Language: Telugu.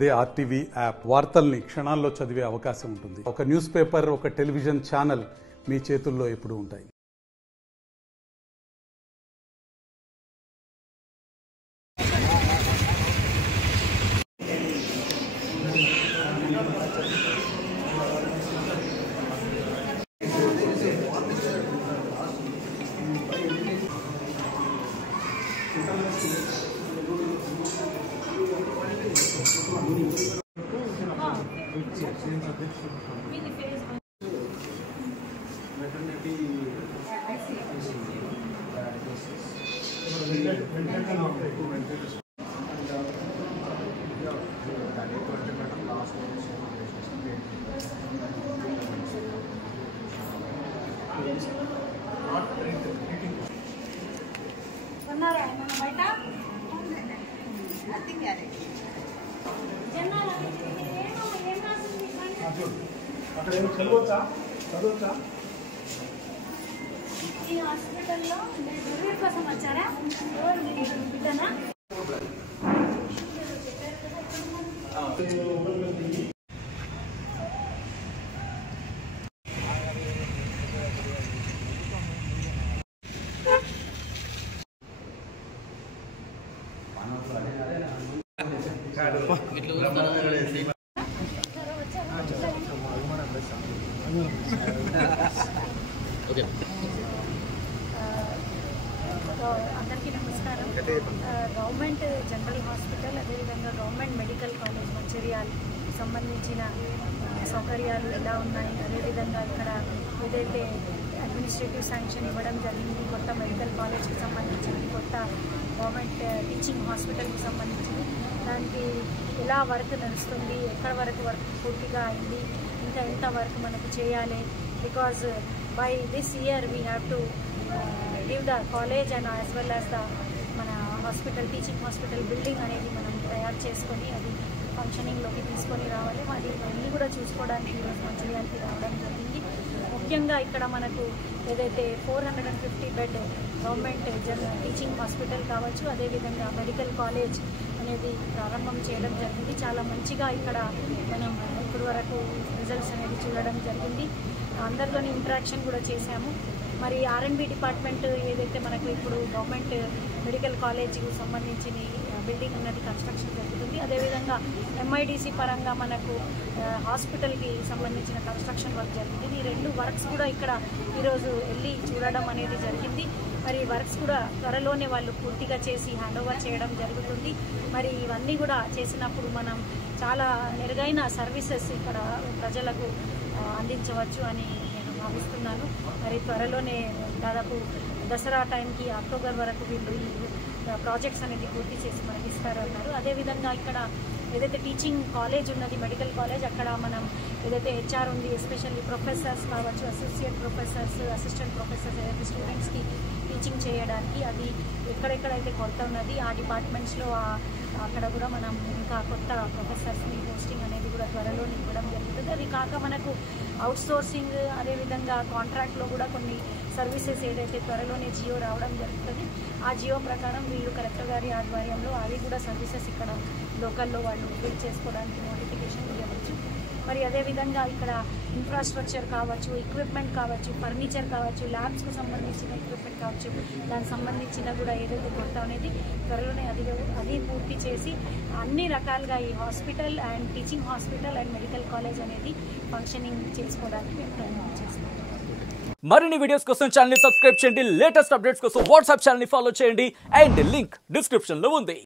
అదే ఆర్టీవీ యాప్ వార్తల్ని క్షణాల్లో చదివే అవకాశం ఉంటుంది. ఒక న్యూస్ పేపర్, ఒక టెలివిజన్ ఛానల్ మీ చేతుల్లో ఎప్పుడూ ఉంటాయి. ఈ హాస్పిటల్లో డెలివరీ కోసం వచ్చారా? బిడ్డనా? అందరికీ నమస్కారం. గవర్నమెంట్ జనరల్ హాస్పిటల్, అదేవిధంగా గవర్నమెంట్ మెడికల్ కాలేజ్ మంచిర్యాల సంబంధించిన సౌకర్యాలు ఎలా ఉన్నాయి, అదేవిధంగా ఇక్కడ ఏదైతే అడ్మినిస్ట్రేటివ్ శాంక్షన్ ఇవ్వడం జరిగింది, కొత్త మెడికల్ కాలేజ్కి సంబంధించింది, కొత్త గవర్నమెంట్ టీచింగ్ హాస్పిటల్కి సంబంధించింది, దానికి ఎలా వర్క్ నడుస్తుంది, ఎక్కడ వరకు వర్క్ పూర్తిగా అయింది, ఇంకా ఎంత వర్క్ మనకు చేయాలి. Because by this year we have to give the college and as well as the మన హాస్పిటల్, టీచింగ్ హాస్పిటల్ బిల్డింగ్ అనేది మనం తయారు చేసుకొని అది ఫంక్షనింగ్లోకి తీసుకొని రావాలి. అది అన్నీ కూడా చూసుకోవడానికి ఈరోజు మంచిర్యాలకి రావడం జరిగింది. ముఖ్యంగా ఇక్కడ మనకు ఏదైతే 450 బెడ్ గవర్నమెంట్ టీచింగ్ హాస్పిటల్ కావచ్చు, అదేవిధంగా మెడికల్ కాలేజ్ అనేది ప్రారంభం చేయడం జరిగింది. చాలా మంచిగా ఇక్కడ మనం ఇప్పటి వరకు రిజల్ట్స్ అనేది చూడడం జరిగింది. అందరితోని ఇంటరాక్షన్ కూడా చేశాము. మరి R&B డిపార్ట్మెంట్ ఏదైతే మనకు ఇప్పుడు గవర్నమెంట్ మెడికల్ కాలేజీకి సంబంధించిన బిల్డింగ్ అనేది కన్స్ట్రక్షన్ జరుగుతుంది. అదేవిధంగా MIDC పరంగా మనకు హాస్పిటల్కి సంబంధించిన కన్స్ట్రక్షన్ వర్క్ జరిగింది. ఈ రెండు వర్క్స్ కూడా ఇక్కడ ఈరోజు వెళ్ళి చూడడం అనేది జరిగింది. మరి వర్క్స్ కూడా త్వరలోనే వాళ్ళు పూర్తిగా చేసి హ్యాండ్ ఓవర్ చేయడం జరుగుతుంది. మరి ఇవన్నీ కూడా చేసినప్పుడు మనం చాలా మెరుగైన సర్వీసెస్ ఇక్కడ ప్రజలకు అందించవచ్చు అని నేను భావిస్తున్నాను. మరి త్వరలోనే దాదాపు దసరా టైంకి అక్టోబర్ వరకు వీళ్ళు ఈ ప్రాజెక్ట్స్ అనేది పూర్తి చేసి మనకి ఇస్తారు అన్నారు. అదేవిధంగా ఇక్కడ ఏదైతే టీచింగ్ కాలేజ్ ఉన్నది, మెడికల్ కాలేజ్, అక్కడ మనం ఏదైతే HR ఉంది, ఎస్పెషల్లీ ప్రొఫెసర్స్ కావచ్చు, అసోసియేట్ ప్రొఫెసర్స్, అసిస్టెంట్ ప్రొఫెసర్స్ ఏదైతే స్టూడెంట్స్కి టీచింగ్ చేయడానికి అది ఎక్కడెక్కడైతే కొరత ఉన్నది ఆ డిపార్ట్మెంట్స్లో అక్కడ కూడా మనం ఇంకా కొత్త ప్రొఫెసర్స్ని పోస్టింగ్ అనేది కూడా త్వరలో ఇవ్వడం జరుగుతుంది. అది కాక మనకు అవుట్ సోర్సింగ్, అదేవిధంగా కాంట్రాక్ట్లో కూడా కొన్ని సర్వీసెస్ ఏదైతే త్వరలోనే జియో రావడం జరుగుతుంది. ఆ జియో ప్రకారం వీళ్ళు కలెక్టర్ గారి ఆధ్వర్యంలో అవి కూడా సర్వీసెస్ ఇక్కడ లోకల్లో వాళ్ళు బిల్డ్ చేసుకోవడానికి నోటిఫికేషన్ ఇవ్వచ్చు. మరి అదేవిధంగా ఇక్కడ ఇన్ఫ్రాస్ట్రక్చర్ కావచ్చు, ఎక్విప్మెంట్ కావచ్చు, ఫర్నిచర్ కావచ్చు, ల్యాబ్స్కు సంబంధించిన ఎక్విప్మెంట్ కావచ్చు, దానికి సంబంధించిన కూడా ఏదైతే కొరత అనేది త్వరలోనే అది పూర్తి చేసి అన్ని రకాలుగా ఈ hospital and teaching hospital and medical college అనేది ఫంక్షనింగ్ చేసుకోవడానికి మేము ప్రయత్నం చేస్తున్నాం. మరిన్ని వీడియోస్ కోసం ఛానల్ ని సబ్స్క్రైబ్ చేయండి. లేటెస్ట్ అప్డేట్స్ కోసం వాట్సాప్ ఛానల్ ని ఫాలో చేయండి. అండ్ లింక్ డిస్క్రిప్షన్ లో ఉంది.